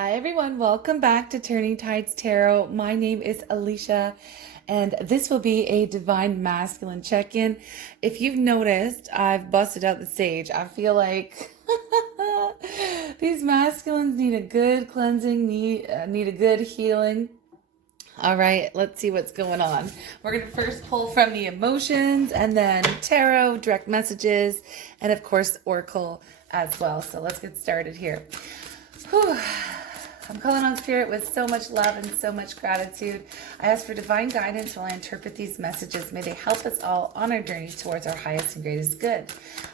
Hi everyone, welcome back to Turning Tides Tarot. My name is Alishia and this will be a divine masculine check-in. If you've noticed, I've busted out the sage. I feel like these masculines need a good cleansing, need a good healing. All right, let's see what's going on. We're going to first pull from the emotions and then tarot, direct messages, and of course, oracle as well. So let's get started here. Whew. I'm calling on spirit with so much love and so much gratitude. I ask for divine guidance while I interpret these messages. May they help us all on our journey towards our highest and greatest good.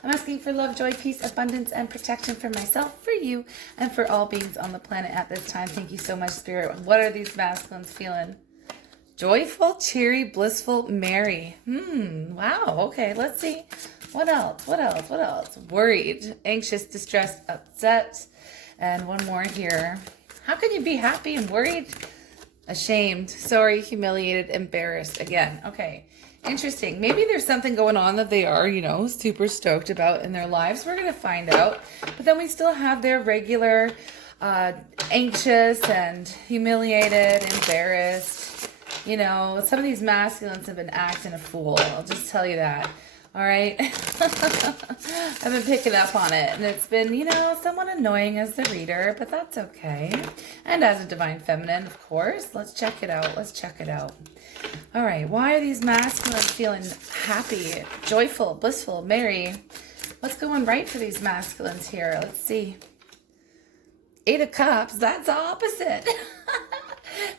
I'm asking for love, joy, peace, abundance, and protection for myself, for you, and for all beings on the planet at this time. Thank you so much, spirit. What are these masculines feeling? Joyful, cheery, blissful, merry. Wow. Okay, let's see. What else? What else? What else? Worried, anxious, distressed, upset. And one more here. How can you be happy and worried? Ashamed, sorry, humiliated, embarrassed. Again, okay. Interesting. Maybe there's something going on that they are, super stoked about in their lives. We're going to find out. But then we still have their regular anxious and humiliated, embarrassed. Some of these masculines have been acting a fool. I'll just tell you that. All right. I've been picking up on it, and it's been, somewhat annoying as the reader, but that's okay. And as a divine feminine, of course. Let's check it out. Let's check it out. All right. Why are these masculines feeling happy, joyful, blissful, merry? What's going right for these masculines here? Let's see. 8 of Cups. That's opposite.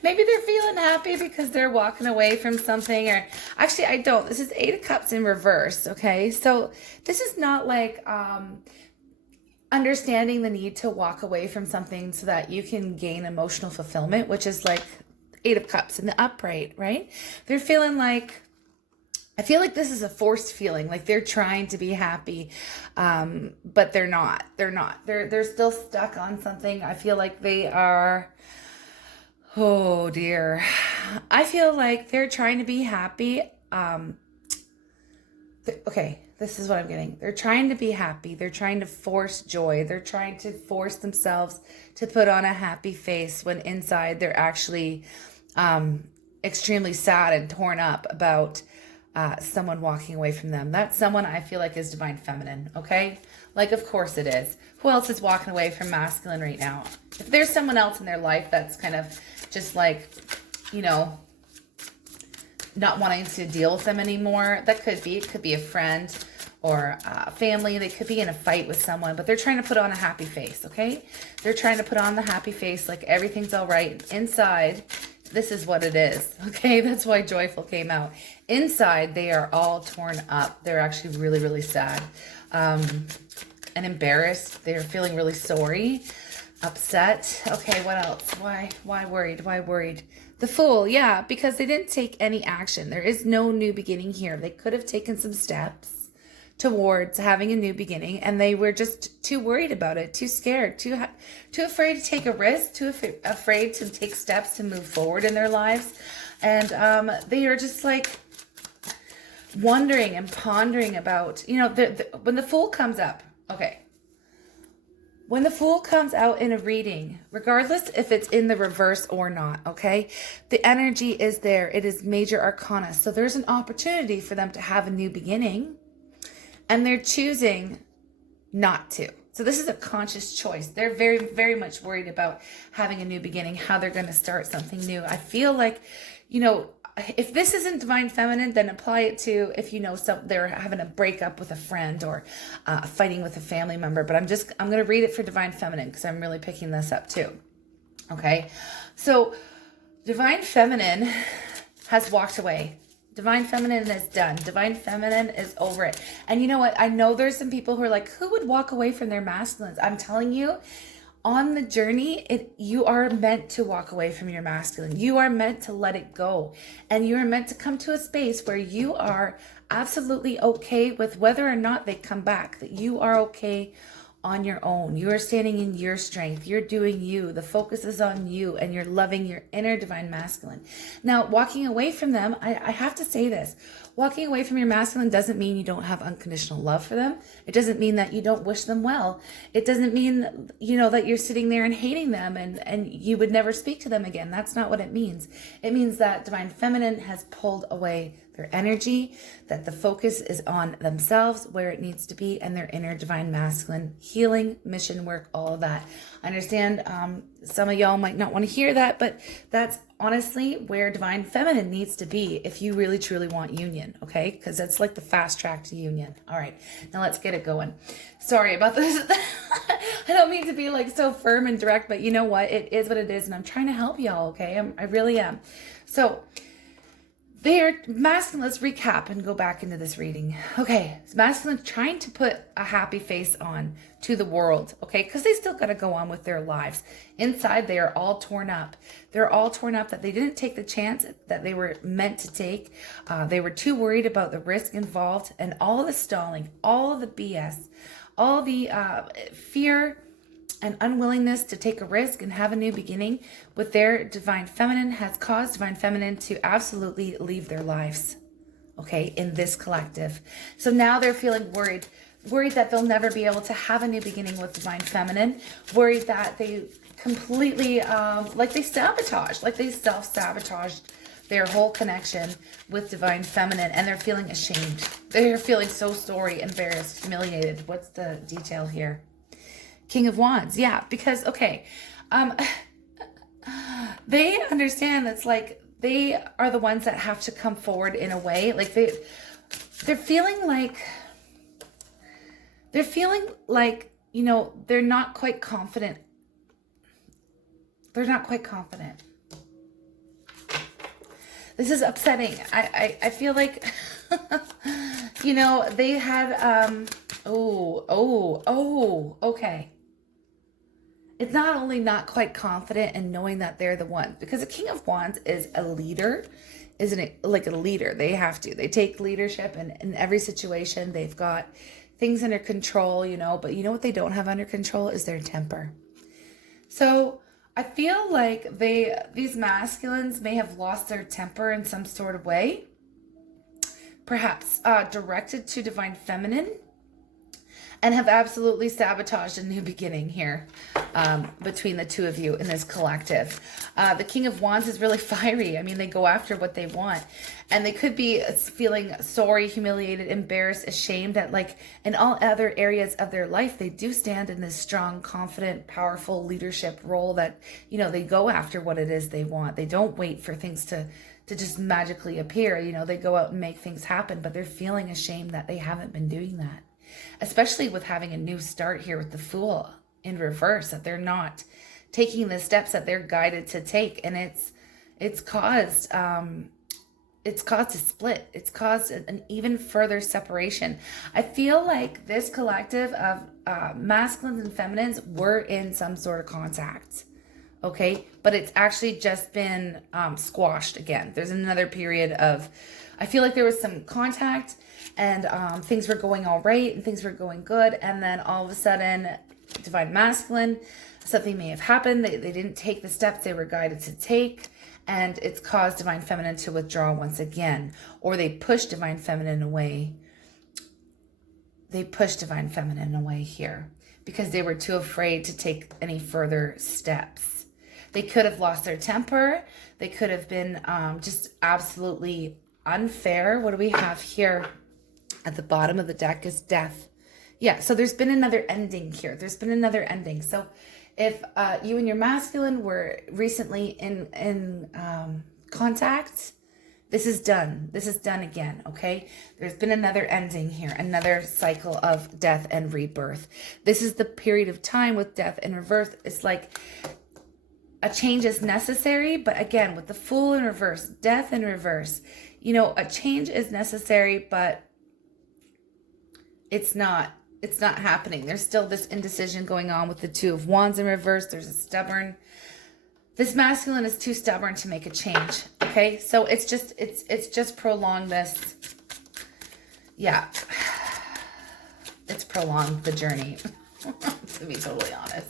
Maybe they're feeling happy because they're walking away from something, or actually I don't. This is 8 of Cups in reverse, okay? So this is not like understanding the need to walk away from something so that you can gain emotional fulfillment, which is like 8 of Cups in the upright, right? They're feeling like, I feel like this is a forced feeling, like they're trying to be happy, but they're not. They're still stuck on something. I feel like they are... Oh dear. I feel like they're trying to be happy. Okay, this is what I'm getting. They're trying to be happy. They're trying to force joy. They're trying to force themselves to put on a happy face when inside they're actually extremely sad and torn up about someone walking away from them. That someone I feel like is divine feminine, okay? Like, of course it is. Who else is walking away from masculine right now? If there's someone else in their life that's kind of just like, not wanting to deal with them anymore, that could be. It could be a friend or family. They could be in a fight with someone, but they're trying to put on a happy face, okay? They're trying to put on the happy face like everything's all right. Inside, this is what it is, okay? That's why joyful came out. Inside, they are all torn up. They're actually really, really sad and embarrassed. They're feeling really sorry, upset. Okay, what else? Why worried? Why worried? The Fool, yeah, because they didn't take any action. There is no new beginning here. They could have taken some steps towards having a new beginning, and they were just too worried about it, too scared, too afraid to take a risk, too afraid to take steps to move forward in their lives. And they are just like wondering and pondering about, when the Fool comes up, okay. When the Fool comes out in a reading, regardless if it's in the reverse or not, okay, the energy is there. It is major arcana. So there's an opportunity for them to have a new beginning, and they're choosing not to. So this is a conscious choice. They're very, very much worried about having a new beginning, how they're going to start something new. I feel like, if this isn't divine feminine, then apply it to if they're having a breakup with a friend or fighting with a family member. But I'm going to read it for divine feminine because I'm really picking this up too. Okay, so divine feminine has walked away. Divine feminine is done. Divine feminine is over it. And you know what? I know there's some people who are like, who would walk away from their masculines? I'm telling you, on the journey, you are meant to walk away from your masculine. You are meant to let it go. And you are meant to come to a space where you are absolutely okay with whether or not they come back. That you are okay on your own. You are standing in your strength. You're doing you. The focus is on you, and you're loving your inner divine masculine. Now, walking away from them, I have to say this. Walking away from your masculine doesn't mean you don't have unconditional love for them. It doesn't mean that you don't wish them well. It doesn't mean, you know, that you're sitting there and hating them and you would never speak to them again. That's not what it means. It means that divine feminine has pulled away their energy, that the focus is on themselves, where it needs to be, and their inner divine masculine, healing, mission work, all of that. I understand some of y'all might not want to hear that, but that's honestly where divine feminine needs to be if you really truly want union, okay? Because that's like the fast track to union. All right, now let's get it going. Sorry about this. I don't mean to be like so firm and direct, but you know what? It is what it is, and I'm trying to help y'all, okay? I really am. So, they are masculine. Let's recap and go back into this reading. Okay, it's masculine trying to put a happy face on to the world, okay? Because they still got to go on with their lives. Inside, they are all torn up. They're all torn up that they didn't take the chance that they were meant to take. They were too worried about the risk involved and all of the stalling, all of the BS, all the fear and unwillingness to take a risk and have a new beginning with their divine feminine has caused divine feminine to absolutely leave their lives, okay, in this collective. So now they're feeling worried that they'll never be able to have a new beginning with divine feminine, worried that they completely, like they self-sabotaged their whole connection with divine feminine, and they're feeling ashamed. They're feeling so sorry, embarrassed, humiliated. What's the detail here? King of Wands, yeah, because, okay, they understand that's like, they are the ones that have to come forward in a way, like they're feeling like, you know, they're not quite confident. They're not quite confident. This is upsetting. I feel like, you know, they had, okay. It's not only not quite confident in knowing that they're the one, because the King of Wands is a leader, isn't it? Like a leader. They take leadership in every situation. They've got things under control, you know, but you know what they don't have under control is their temper. So I feel like these masculines may have lost their temper in some sort of way, perhaps directed to divine feminine, and have absolutely sabotaged a new beginning here between the two of you in this collective. The King of Wands is really fiery. I mean, they go after what they want. And they could be feeling sorry, humiliated, embarrassed, ashamed at, like, in all other areas of their life, they do stand in this strong, confident, powerful leadership role that, you know, they go after what it is they want. They don't wait for things to just magically appear. You know, they go out and make things happen, but they're feeling ashamed that they haven't been doing that. Especially with having a new start here with the Fool in reverse, that they're not taking the steps that they're guided to take, and it's caused a split. It's caused an even further separation. I feel like this collective of masculines and feminines were in some sort of contact, okay, but it's actually just been squashed again. There's another period of, I feel like there was some contact, and things were going all right, and things were going good, and then all of a sudden, divine masculine, something may have happened. They didn't take the steps they were guided to take, and it's caused divine feminine to withdraw once again, or they push divine feminine away. They pushed divine feminine away here because they were too afraid to take any further steps. They could have lost their temper. They could have been just absolutely unfair. What do we have here? At the bottom of the deck is death. Yeah, so there's been another ending here. There's been another ending. So if you and your masculine were recently in contact, this is done. This is done again, okay? There's been another ending here, another cycle of death and rebirth. This is the period of time with death and rebirth. It's like a change is necessary, but again, with the Fool in reverse, death in reverse, you know, a change is necessary, but it's not happening. There's still this indecision going on with the Two of Wands in reverse. There's a stubborn, this masculine is too stubborn to make a change. Okay. So it's just prolonged this. Yeah. It's prolonged the journey. To be totally honest.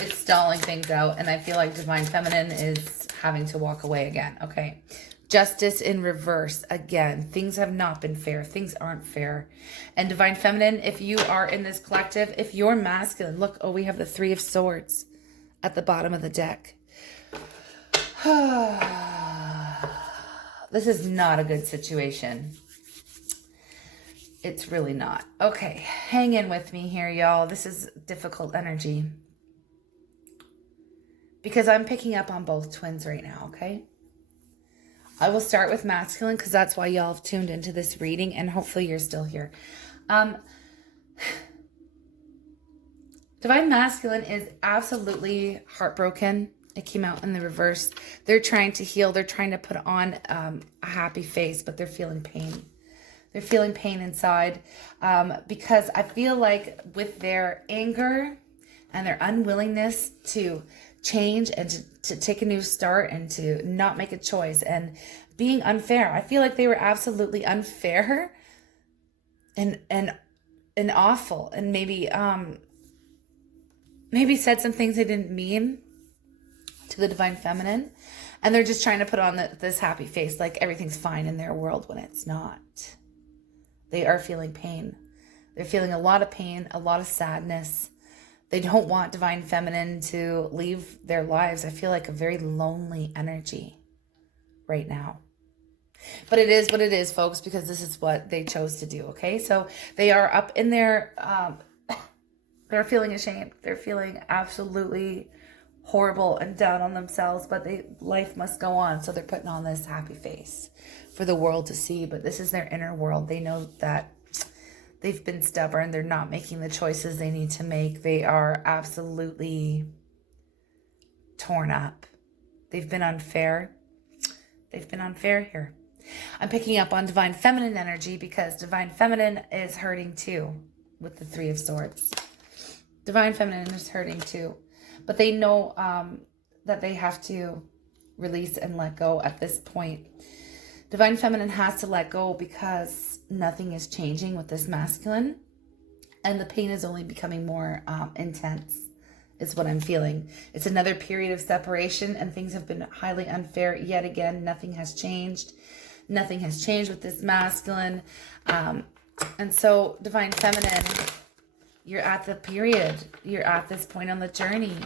It's stalling things out, and I feel like Divine Feminine is having to walk away again. Okay. Justice in reverse again. Things have not been fair. Things aren't fair. And Divine Feminine, if you are in this collective, if you're masculine, look, oh, we have the Three of Swords at the bottom of the deck. This is not a good situation. It's really not. Okay, hang in with me here, y'all. This is difficult energy. Because I'm picking up on both twins right now, okay? I will start with masculine because that's why y'all have tuned into this reading, and hopefully you're still here. Divine Masculine is absolutely heartbroken. It came out in the reverse. They're trying to heal. They're trying to put on a happy face, but they're feeling pain. They're feeling pain inside because I feel like with their anger and their unwillingness to change and to take a new start and to not make a choice and being unfair. I feel like they were absolutely unfair and awful, and maybe said some things they didn't mean to the Divine Feminine, and they're just trying to put on this happy face like everything's fine in their world when it's not. They are feeling pain. They're feeling a lot of pain, a lot of sadness. They don't want Divine Feminine to leave their lives. I feel like a very lonely energy right now. But it is what it is, folks, because this is what they chose to do, okay? So they are up in their, they're feeling ashamed. They're feeling absolutely horrible and down on themselves, but life must go on. So they're putting on this happy face for the world to see. But this is their inner world. They know that they've been stubborn. They're not making the choices they need to make. They are absolutely torn up. They've been unfair. They've been unfair here. I'm picking up on Divine Feminine energy because Divine Feminine is hurting too with the Three of Swords. Divine Feminine is hurting too. But they know that they have to release and let go at this point. Divine Feminine has to let go because nothing is changing with this masculine. And the pain is only becoming more intense, is what I'm feeling. It's another period of separation and things have been highly unfair yet again. Nothing has changed. Nothing has changed with this masculine. And so Divine Feminine, you're at the period. You're at this point on the journey.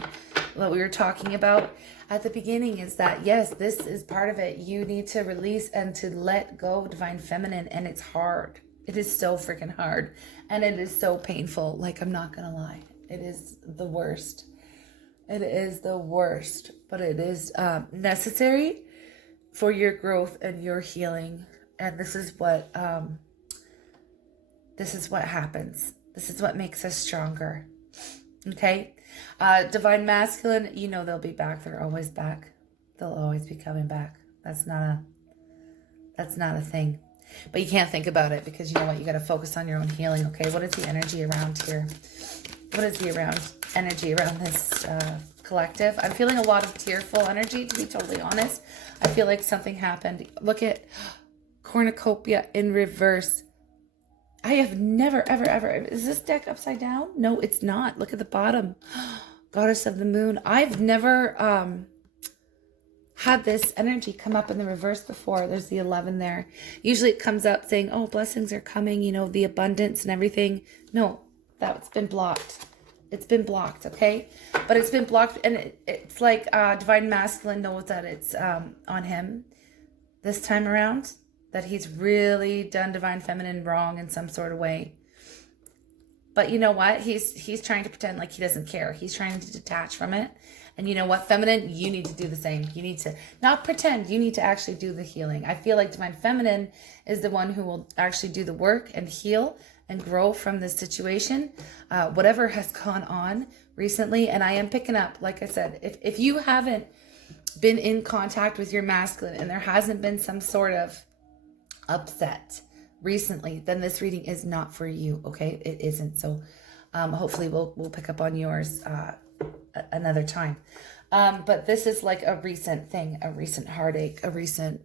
What we were talking about at the beginning is that, yes, this is part of it. You need to release and to let go, Divine Feminine. And it's hard. It is so freaking hard. And it is so painful. Like, I'm not going to lie. It is the worst. It is the worst. But it is necessary for your growth and your healing. And this is what happens. This is what makes us stronger. Okay? Divine Masculine, you know they'll be back. They're always back. They'll always be coming back. That's not a thing. But you can't think about it because you know what? You got to focus on your own healing. Okay? What is the energy around here? What is the energy around this collective? I'm feeling a lot of tearful energy, to be totally honest. I feel like something happened. Look at cornucopia in reverse. I have never, ever, is this deck upside down? No, it's not. Look at the bottom. Goddess of the Moon. I've never had this energy come up in the reverse before. There's the 11 there. Usually it comes up saying, oh, blessings are coming, you know, the abundance and everything. No, that's been blocked. It's been blocked, okay? But it's been blocked, and it's like Divine Masculine knows that it's on him this time around. That he's really done Divine Feminine wrong in some sort of way. But you know what? He's trying to pretend like he doesn't care. He's trying to detach from it. And you know what, Feminine? You need to do the same. You need to not pretend. You need to actually do the healing. I feel like Divine Feminine is the one who will actually do the work and heal and grow from this situation. Whatever has gone on recently. And I am picking up, like I said, if you haven't been in contact with your masculine and there hasn't been some sort of upset recently, then this reading is not for you. Okay, it isn't. So hopefully we'll pick up on yours another time. But this is like a recent thing, a recent heartache, a recent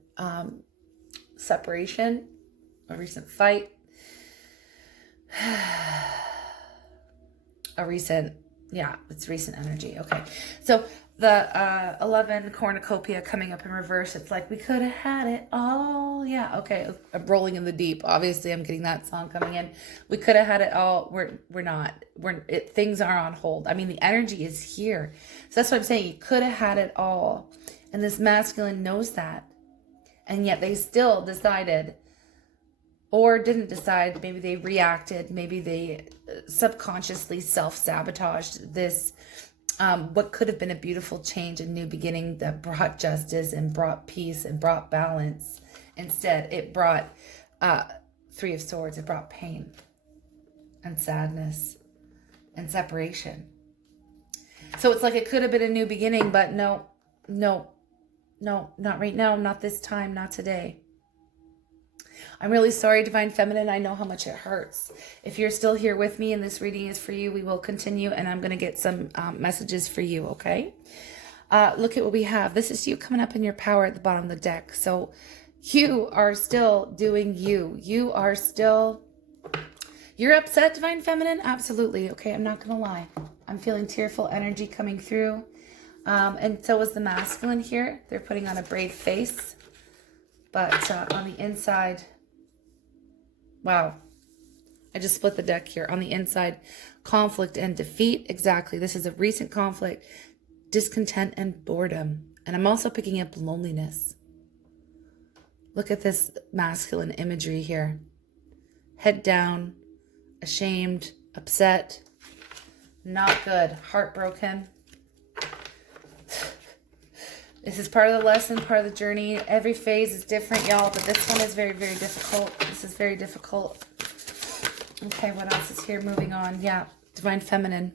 separation, a recent fight. a recent, yeah, it's recent energy. Okay. So the 11 cornucopia coming up in reverse. It's like we could have had it all. Yeah. Okay. I'm rolling in the deep. Obviously, I'm getting that song coming in. We could have had it all. We're not. Things are on hold. I mean, the energy is here. So that's what I'm saying. You could have had it all. And this masculine knows that. And yet they still decided, or didn't decide, maybe they reacted, maybe they subconsciously self-sabotaged this, what could have been a beautiful change, a new beginning that brought justice and brought peace and brought balance. Instead, it brought Three of Swords. It brought pain and sadness and separation. So it's like it could have been a new beginning, but no, not right now, not this time, not today. I'm really sorry, Divine Feminine. I know how much it hurts. If you're still here with me and this reading is for you, we will continue, and I'm going to get some messages for you, okay? Look at what we have. This is you coming up in your power at the bottom of the deck. So you are still doing you. You're upset, Divine Feminine? Absolutely. Okay, I'm not going to lie. I'm feeling tearful energy coming through. And so is the masculine here. They're putting on a brave face. But on the inside, wow. I just split the deck here. On the inside, conflict and defeat. Exactly. This is a recent conflict. Discontent and boredom. And I'm also picking up loneliness. Look at this masculine imagery here. Head down, ashamed, upset, not good, heartbroken. This is part of the lesson, part of the journey. Every phase is different, y'all, but this one is very, very difficult. This is very difficult. Okay, what else is here? Moving on. Yeah, Divine Feminine.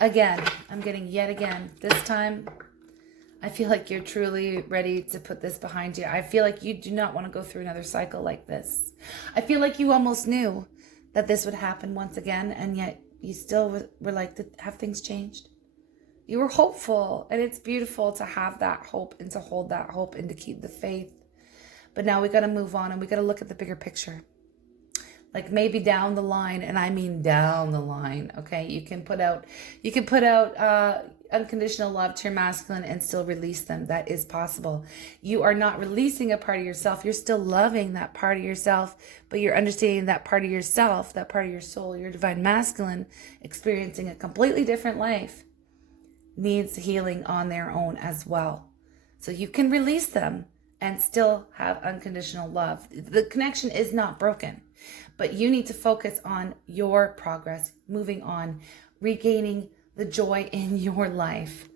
Again, I'm getting yet again. This time, I feel like you're truly ready to put this behind you. I feel like you do not want to go through another cycle like this. I feel like you almost knew that this would happen once again, and yet you still were like, have things changed? You were hopeful, and it's beautiful to have that hope and to hold that hope and to keep the faith. But now we got to move on, and we got to look at the bigger picture. Like maybe down the line, and I mean down the line, okay? You can put out unconditional love to your masculine and still release them. That is possible. You are not releasing a part of yourself. You're still loving that part of yourself, but you're understanding that part of yourself, that part of your soul, your divine masculine, experiencing a completely different life, needs healing on their own as well. So you can release them and still have unconditional love. The connection is not broken, but you need to focus on your progress, moving on, regaining the joy in your life,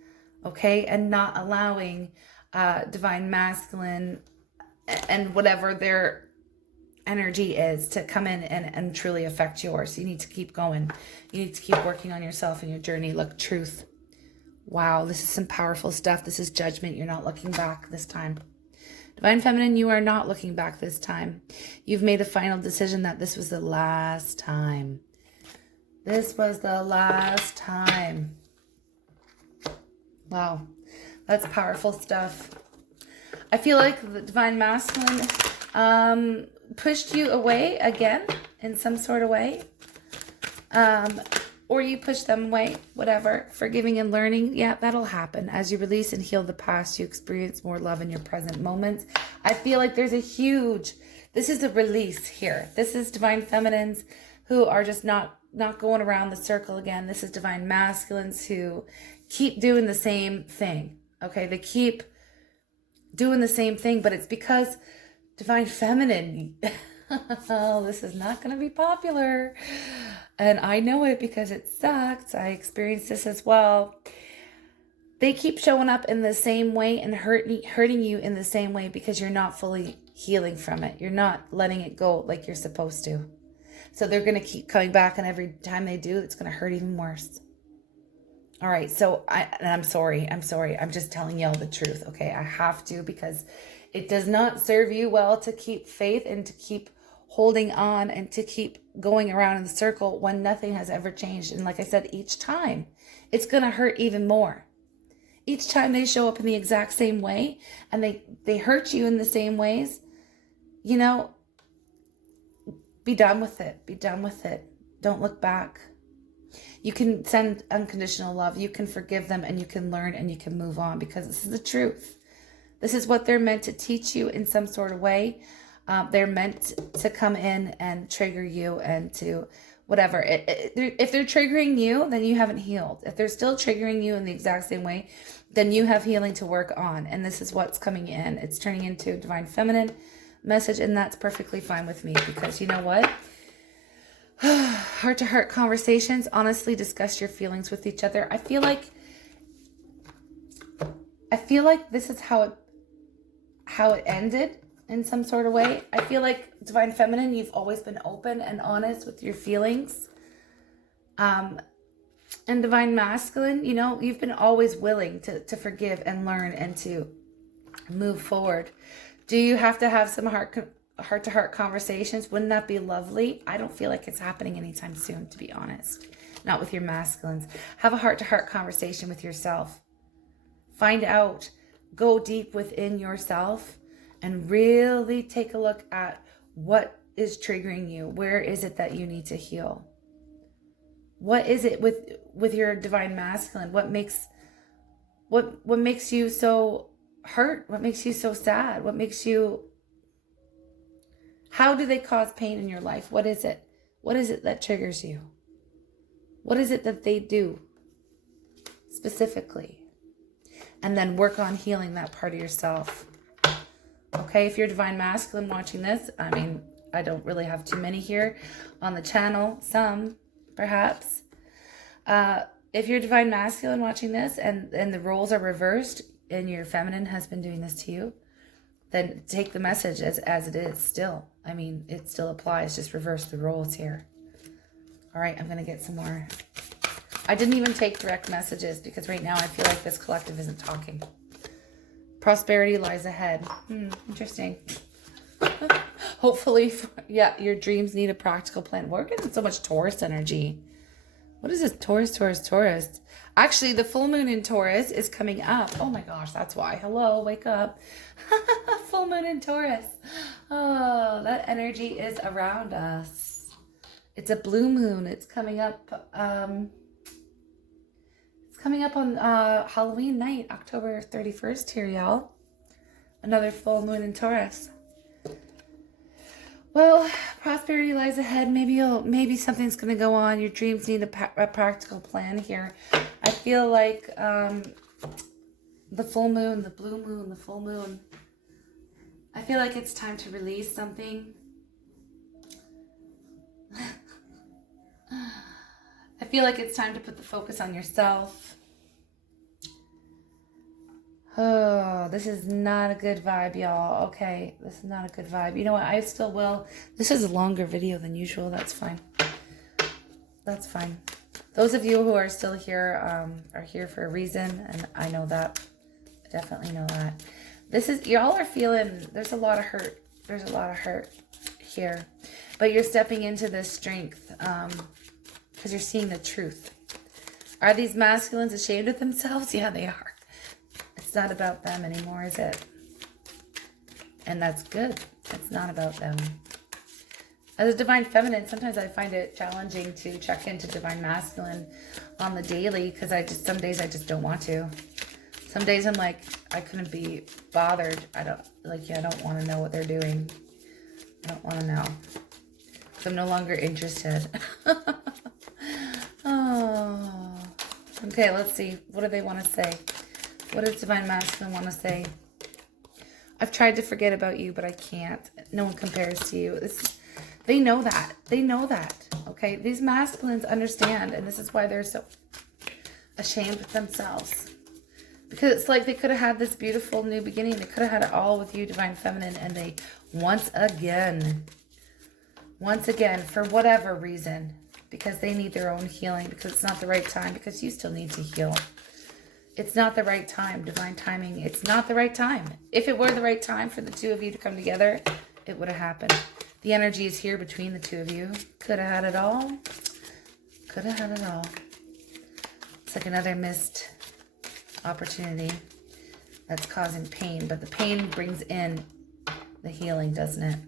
okay? And not allowing divine masculine and whatever their energy is to come in and truly affect yours. You need to keep going. You need to keep working on yourself and your journey. Look, truth. Wow, this is some powerful stuff. This is judgment. You're not looking back this time. Divine Feminine, you are not looking back this time. You've made a final decision that this was the last time. This was the last time. Wow, that's powerful stuff. I feel like the Divine Masculine pushed you away again in some sort of way. Or you push them away, whatever. Forgiving and learning, yeah, that'll happen. As you release and heal the past, you experience more love in your present moments. I feel like there's this is a release here. This is Divine Feminines who are just not going around the circle again. This is Divine Masculines who keep doing the same thing, okay? They keep doing the same thing, but it's because Divine Feminine, oh, this is not going to be popular. And I know it because it sucks. I experienced this as well. They keep showing up in the same way and hurting you in the same way because you're not fully healing from it. You're not letting it go like you're supposed to. So they're going to keep coming back, and every time they do, it's going to hurt even worse. All right, so I'm sorry. I'm just telling y'all the truth, okay? I have to, because it does not serve you well to keep faith and to keep holding on and to keep going around in the circle when nothing has ever changed. And like I said, each time it's going to hurt even more. Each time they show up in the exact same way and they hurt you in the same ways, you know, Be done with it. Be done with it. Don't look back. You can send unconditional love. You can forgive them, and you can learn, and you can move on, because this is the truth. This is what they're meant to teach you in some sort of way. They're meant to come in and trigger you and to whatever. If they're triggering you, then you haven't healed. If they're still triggering you in the exact same way, then you have healing to work on. And this is what's coming in. It's turning into a divine feminine message, and that's perfectly fine with me, because you know what? Heart-to-heart conversations, honestly discuss your feelings with each other. I feel like this is how it ended in some sort of way. I feel like divine feminine, you've always been open and honest with your feelings. And divine masculine, you know, you've been always willing to forgive and learn and to move forward. Do you have to have some heart-to-heart conversations? Wouldn't that be lovely? I don't feel like it's happening anytime soon, to be honest. Not with your masculines. Have a heart-to-heart conversation with yourself. Find out. Go deep within yourself and really take a look at what is triggering you. Where is it that you need to heal? What is it with your divine masculine? What makes you so hurt? What makes you so sad? How do they cause pain in your life? What is it? What is it that triggers you? What is it that they do specifically? And then work on healing that part of yourself. Okay, if you're divine masculine watching this, I mean, I don't really have too many here on the channel. Some, perhaps. If you're divine masculine watching this and the roles are reversed and your feminine has been doing this to you, then take the message as it is still. I mean, it still applies. Just reverse the roles here. All right, I'm going to get some more. I didn't even take direct messages because right now I feel like this collective isn't talking. Prosperity lies ahead. Interesting. Hopefully, yeah, your dreams need a practical plan. We're getting so much Taurus energy. What is this? Taurus. Actually, the full moon in Taurus is coming up. Oh my gosh, that's why. Hello, wake up. Full moon in Taurus. Oh, that energy is around us. It's a blue moon. It's coming up. Coming up on Halloween night, October 31st here, y'all. Another full moon in Taurus. Well, prosperity lies ahead. Maybe something's going to go on. Your dreams need a practical plan here. I feel like the full moon, the blue moon, the full moon. I feel like it's time to release something. I feel like it's time to put the focus on yourself. Oh, this is not a good vibe, y'all. Okay, this is not a good vibe. You know what? I still will. This is a longer video than usual. That's fine. That's fine. Those of you who are still here are here for a reason, and I know that. I definitely know that. This is, y'all are feeling, there's a lot of hurt. There's a lot of hurt here. But you're stepping into this strength. Because you're seeing the truth. Are these masculines ashamed of themselves? Yeah, they are. It's not about them anymore, is it? And that's good. It's not about them. As a divine feminine, sometimes I find it challenging to check into divine masculine on the daily because some days I just don't want to. Some days I'm like, I couldn't be bothered. I don't want to know what they're doing. I don't want to know. Because I'm no longer interested. Oh, okay, let's see. What do they want to say? What does divine masculine want to say? I've tried to forget about you, but I can't. No one compares to you. They know that. They know that. Okay, these masculines understand, and this is why they're so ashamed of themselves. Because it's like they could have had this beautiful new beginning. They could have had it all with you, divine feminine, and they once again, for whatever reason, because they need their own healing, because it's not the right time, because you still need to heal. It's not the right time, divine timing. It's not the right time. If it were the right time for the two of you to come together, it would have happened. The energy is here between the two of you. Could have had it all. Could have had it all. It's like another missed opportunity that's causing pain, but the pain brings in the healing, doesn't it?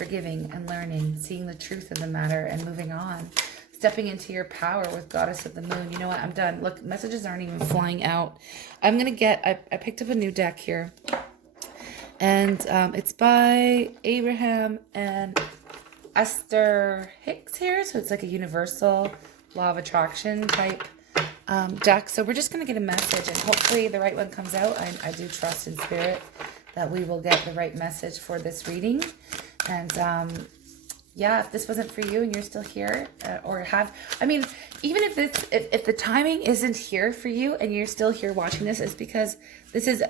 forgiving and learning, seeing the truth of the matter and moving on. Stepping into your power with Goddess of the Moon. You know what? I'm done. Look, messages aren't even flying out. I'm going to get, I picked up a new deck here. And it's by Abraham and Esther Hicks here. So it's like a universal law of attraction type deck. So we're just going to get a message, and hopefully the right one comes out. I do trust in spirit that we will get the right message for this reading. And yeah, if this wasn't for you and you're still here, or have, I mean, even if this, if the timing isn't here for you and you're still here watching this, it's because this is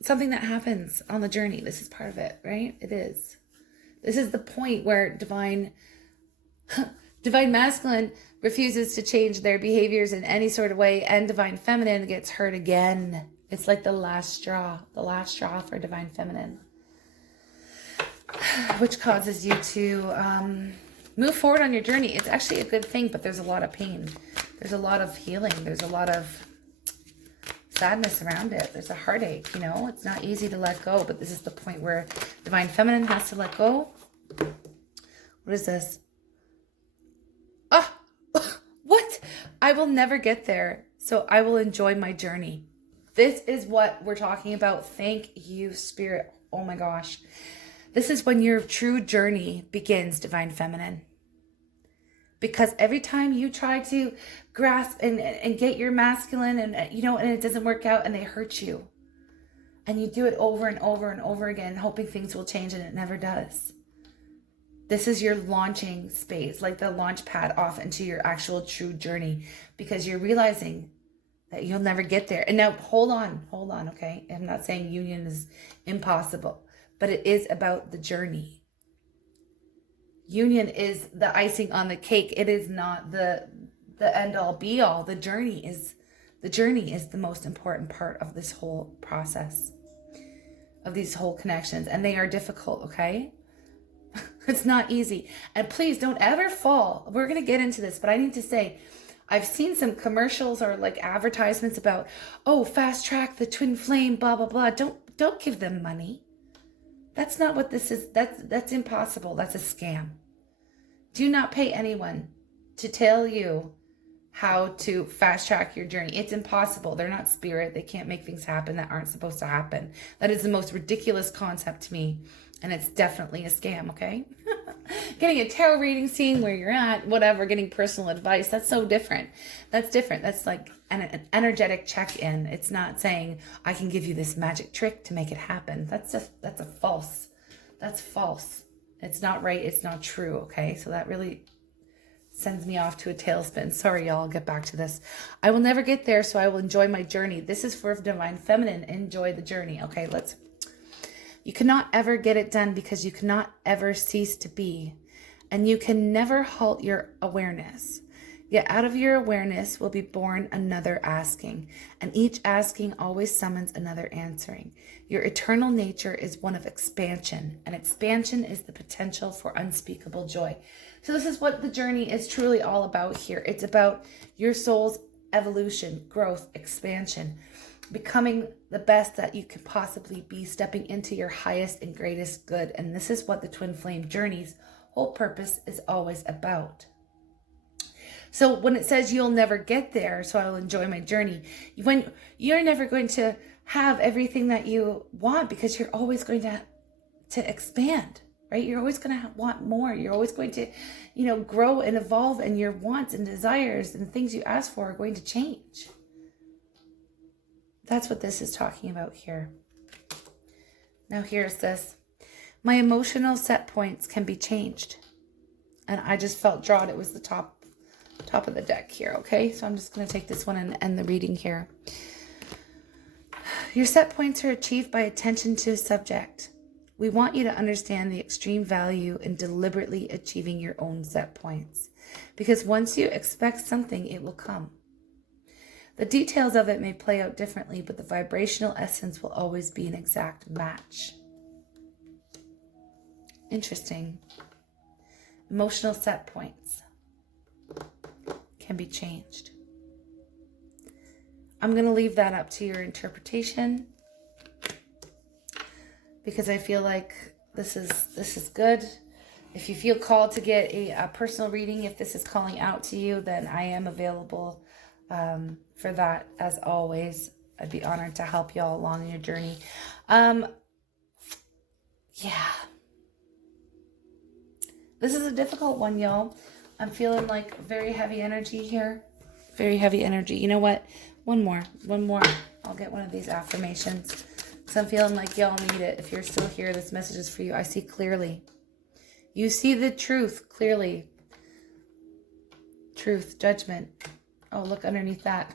something that happens on the journey. This is part of it, right? It is. This is the point where divine masculine refuses to change their behaviors in any sort of way, and divine feminine gets hurt again. It's like the last straw for divine feminine, which causes you to move forward on your journey. It's actually a good thing, but there's a lot of pain. There's a lot of healing. There's a lot of sadness around it. There's a heartache, you know. It's not easy to let go, but this is the point where divine feminine has to let go. What is this? Oh, what? I will never get there, so I will enjoy my journey. This is what we're talking about. Thank you, Spirit. Oh my gosh. This is when your true journey begins, divine feminine. Because every time you try to grasp and get your masculine, and you know, and it doesn't work out, and they hurt you, and you do it over and over and over again, hoping things will change, and it never does. This is your launching space, like the launch pad off into your actual true journey, because you're realizing that you'll never get there. And now hold on, okay? I'm not saying union is impossible, but it is about the journey. Union is the icing on the cake. It is not the end all be all. The journey is the most important part of this whole process, of these whole connections. And they are difficult, okay? It's not easy. And please don't ever fall. We're going to get into this, but I need to say, I've seen some commercials or like advertisements about, oh, fast track the twin flame, blah, blah, blah. Don't give them money. That's not what this is. That's impossible. That's a scam. Do not pay anyone to tell you how to fast track your journey. It's impossible. They're not spirit. They can't make things happen that aren't supposed to happen. That is the most ridiculous concept to me. And it's definitely a scam, okay? Getting a tarot reading, seeing where you're at, whatever, getting personal advice. That's so different. That's different. That's like an energetic check-in. It's not saying, I can give you this magic trick to make it happen. That's false. It's not right. It's not true, okay? So that really sends me off to a tailspin. Sorry, y'all. I'll get back to this. I will never get there, so I will enjoy my journey. This is for divine feminine. Enjoy the journey. Okay, you cannot ever get it done because you cannot ever cease to be. And you can never halt your awareness. Yet out of your awareness will be born another asking. And each asking always summons another answering. Your eternal nature is one of expansion. And expansion is the potential for unspeakable joy. So this is what the journey is truly all about here. It's about your soul's evolution, growth, expansion. Becoming the best that you can possibly be, stepping into your highest and greatest good. And this is what the twin flame journey's whole purpose is always about. So when it says you'll never get there, so I'll enjoy my journey, when you're never going to have everything that you want, because you're always going to expand, right? You're always going to want more. You're always going to, grow and evolve, and your wants and desires and things you ask for are going to change. That's what this is talking about here. Now here's this. My emotional set points can be changed. And I just felt drawn. It was the top of the deck here, okay? So I'm just going to take this one and end the reading here. Your set points are achieved by attention to a subject. We want you to understand the extreme value in deliberately achieving your own set points. Because once you expect something, it will come. The details of it may play out differently, but the vibrational essence will always be an exact match. Interesting. Emotional set points can be changed. I'm going to leave that up to your interpretation, because I feel like this is good. If you feel called to get a personal reading, if this is calling out to you, then I am available for that as always. I'd be honored to help y'all along in your journey. Yeah. This is a difficult one, y'all. I'm feeling like very heavy energy here. Very heavy energy. You know what? One more. I'll get one of these affirmations. So I'm feeling like y'all need it. If you're still here, this message is for you. I see clearly. You see the truth clearly. Truth, judgment. Oh, look underneath that.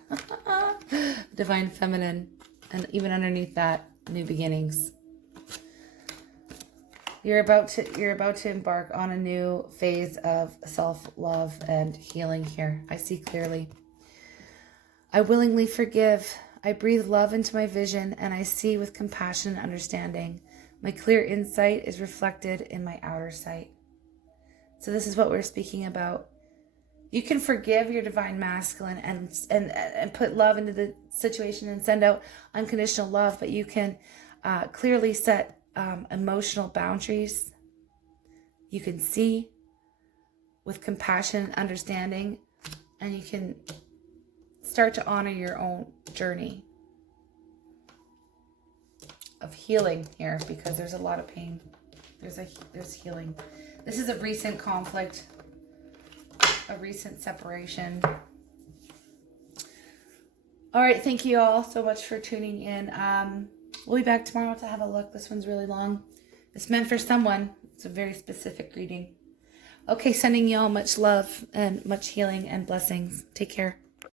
Divine feminine. And even underneath that, new beginnings. You're about to embark on a new phase of self-love and healing here. I see clearly. I willingly forgive. I breathe love into my vision and I see with compassion and understanding. My clear insight is reflected in my outer sight. So this is what we're speaking about. You can forgive your divine masculine and put love into the situation and send out unconditional love, but you can clearly set emotional boundaries. You can see with compassion and understanding, and you can start to honor your own journey of healing here, because there's a lot of pain. There's healing. This is a recent conflict, a recent separation. All right, thank you all so much for tuning in. We'll be back tomorrow to have a look. This one's really long. It's meant for someone. It's a very specific reading. Okay, sending y'all much love and much healing and blessings. Take care.